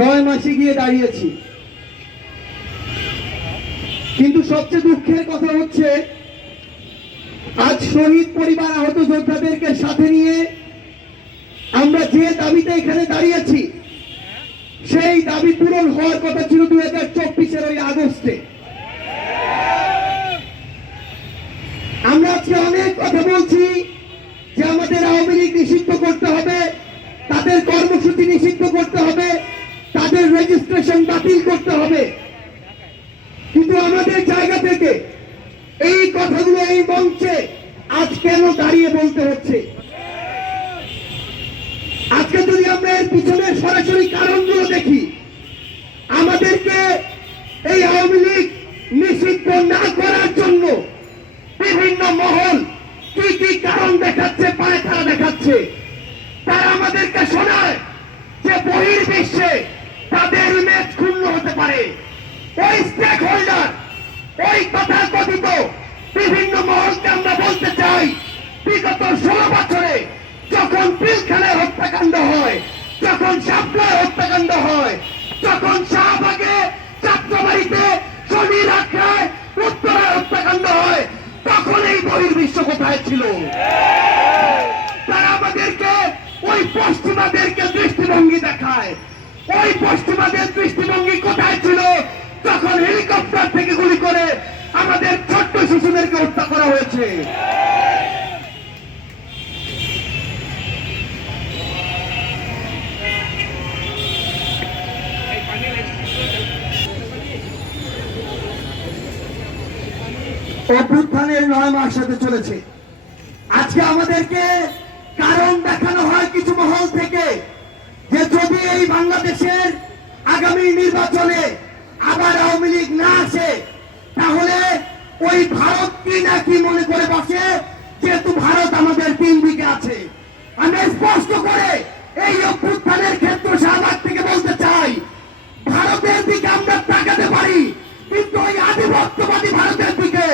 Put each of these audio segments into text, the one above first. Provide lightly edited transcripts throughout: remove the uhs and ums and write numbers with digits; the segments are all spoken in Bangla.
9 মাসে গিয়ে দাঁড়িয়েছি। কিন্তু সবচেয়ে দুঃখের কথা হচ্ছে আজ শহীদ পরিবার আহত যোদ্ধাদেরকে সাথে নিয়ে আমরা যে দাবিতে এখানে দাঁড়িয়েছি সেই দাবি পূরণ হওয়ার কথা ছিল 2024-এর ওই আগস্টে। আমরা আজকে অনেক কথা বলছি যে আমাদের আওয়ামী লীগ নিষিদ্ধ করতে হবে, তাদের কর্মসূচি নিষিদ্ধ করতে হবে, তাদের রেজিস্ট্রেশন বাতিল করতে হবে। কিন্তু আমাদের জায়গা থেকে এই কথাগুলো এই মঞ্চে আজ কেন দাঁড়িয়ে বলতে হচ্ছে? আজকে যদি আমরা এর পিছনে সরাসরি কারণগুলো দেখি, আমাদেরকে এই আওয়ামী লীগ নিষিদ্ধ না করার জন্য বিভিন্ন মহল কি কি কারণ দেখাচ্ছে, পায়তারা দেখাচ্ছে। তারা আমাদেরকে শোনায় যে বহির্বিশ্বে তাদের ইমেজ ক্ষুণ্ণ হতে পারে। ওই স্টেক হোল্ডার, ওই তথাকথিত বিভিন্ন মহলকে আমরা বলতে চাই, বিগত 16 বছরে যখন পিলখানায় হত্যাকাণ্ড হয়, যখন শাপলায় হত্যাকাণ্ড হয়, যখন শাহবাগে, যাত্রাবাড়িতে, শনির আখড়ায়, উত্তরায় হত্যাকাণ্ড হয়, তখন এই বহির্বিশ্ব কোথায় ছিল? তারা আমাদেরকে ওই পশ্চিমাদেরকে দৃষ্টিভঙ্গি দেখায়। ওই পশ্চিমাদের দৃষ্টিভঙ্গি কোথায় ছিল যখন হেলিকপ্টার থেকে গুলি করে আমাদের ছোট্ট শিশুদেরকে হত্যা করা হয়েছে? অভ্যুত্থানের 9 মাস হতে চলেছে। আজকে আমাদেরকে কারণ দেখানো হয় কিছু মহল থেকে যে যদি এই বাংলাদেশের আগামী নির্বাচনে আবার আওয়ামী লীগ না আসে তাহলে ওই ভারত কি না কি মনে করে বসে, যেহেতু ভারত আমাদের 3 দিকে আছে। আমি স্পষ্ট করে এই অভ্যুত্থানের ক্ষেত্র শাহবাগ থেকে বলতে চাই, ভারতের দিকে আমরা তাকাতে পারি, কিন্তু ওই আধিপত্যবাদী ভারতের দিকে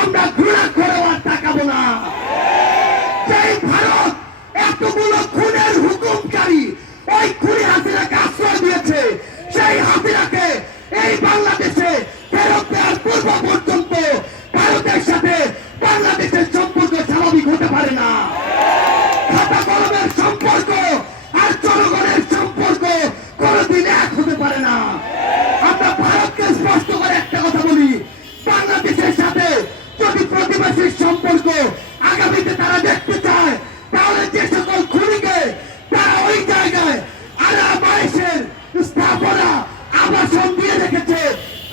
আমরা ঘৃণা করেও আর তাকাবো না। সেই ভারত এতগুলো খুনের হুকুমকারী, ওই খুনি হাসিনাকে আশ্রয় দিয়েছে, সেই হাসিনাকে এই বাংলাদেশে ফেরত দেওয়ার পূর্ব পর্যন্ত ভারতের সাথে বাংলাদেশের সম্পর্ক স্বাভাবিক হতে পারে না। খাতা কলমের সম্পর্ক আর জনগণের সম্পর্ক কোনদিন এক হতে পারে না। আমরা ভারতকে স্পষ্ট করে একটা কথা বলি, বাংলাদেশের সাথে যদি প্রতিবেশীর সম্পর্ক আগামীতে তারা দেখতে চায় তাহলে যে সকল খুনিকে তারা ওই জায়গায় আরামায়েশের স্থাপনা আবাসন দিয়ে রেখেছে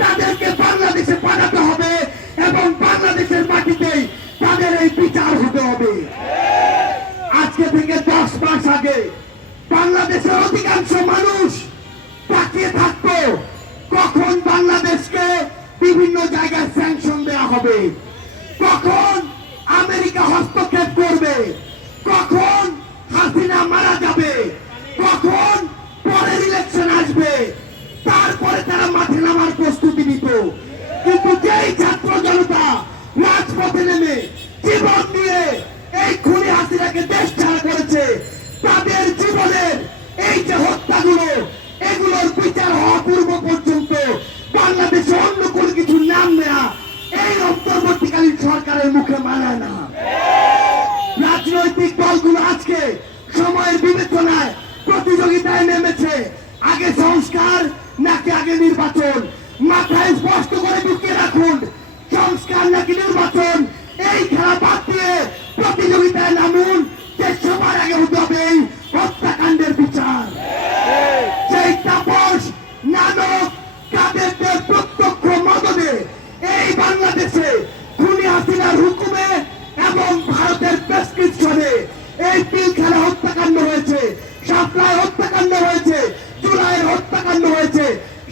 তাদেরকে বাংলাদেশে পাঠাতে হবে এবং বাংলাদেশের মাটিতেই তাদের এই বিচার হতে হবে। আজকে থেকে 10 মাস আগে বাংলাদেশের অধিকাংশ মানুষ তাকিয়ে থাকতো কখন বাংলাদেশকে বিভিন্ন জায়গায় স্যাংশন দেওয়া হবে, কখন আমেরিকা হস্তক্ষেপ করবে, কখন হাসিনা মারা যাবে, কখন পরের ইলেকশন আসবে, তারপরে তারা মাঠে নামার প্রস্তুতি নিত। কিন্তু যেই ছাত্র জনতা রাজপথে নেমে জীবন দিয়ে এই খুনি হাসিনাকে দেশ ছাড়া করেছে, তাদের জীবনের এই যে হত্যাগুলো, এগুলোর বিচার হওয়া পূর্ব পর্যন্ত বাংলাদেশে অন্য কোনো কিছু নাম নেয়া এই অন্তর্বর্তীকালীন সরকারের মুখে মানায় না। রাজনৈতিক দলগুলো আজকে সময়ের বিবেচনায় প্রতিযোগিতায় নেমেছে, আগে সংস্কার নাকি আগে নির্বাচন। মাথায় স্পষ্ট করে ঢুকিয়ে রাখুন, সংস্কার নাকি নির্বাচন, এই খেলা বাদ দিয়ে প্রতিযোগিতায় নামুন যে সবার আগে হতে হবে এই হত্যাকাণ্ডের বিচার। সেই তাপস নানক কাদেরদের প্রত্যক্ষ মদদে এই বাংলাদেশে খুনি হাসিনার হুকুমে এবং ভারতের প্রেসক্রিপশনে এই পিলখানা হত্যাকাণ্ড হয়েছে, শাপলায় হত্যাকাণ্ড হয়েছে, জুলাইয়ের হত্যাকাণ্ড হয়েছে।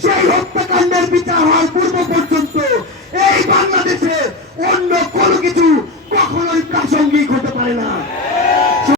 সেই হত্যাকাণ্ডের বিচার হওয়ার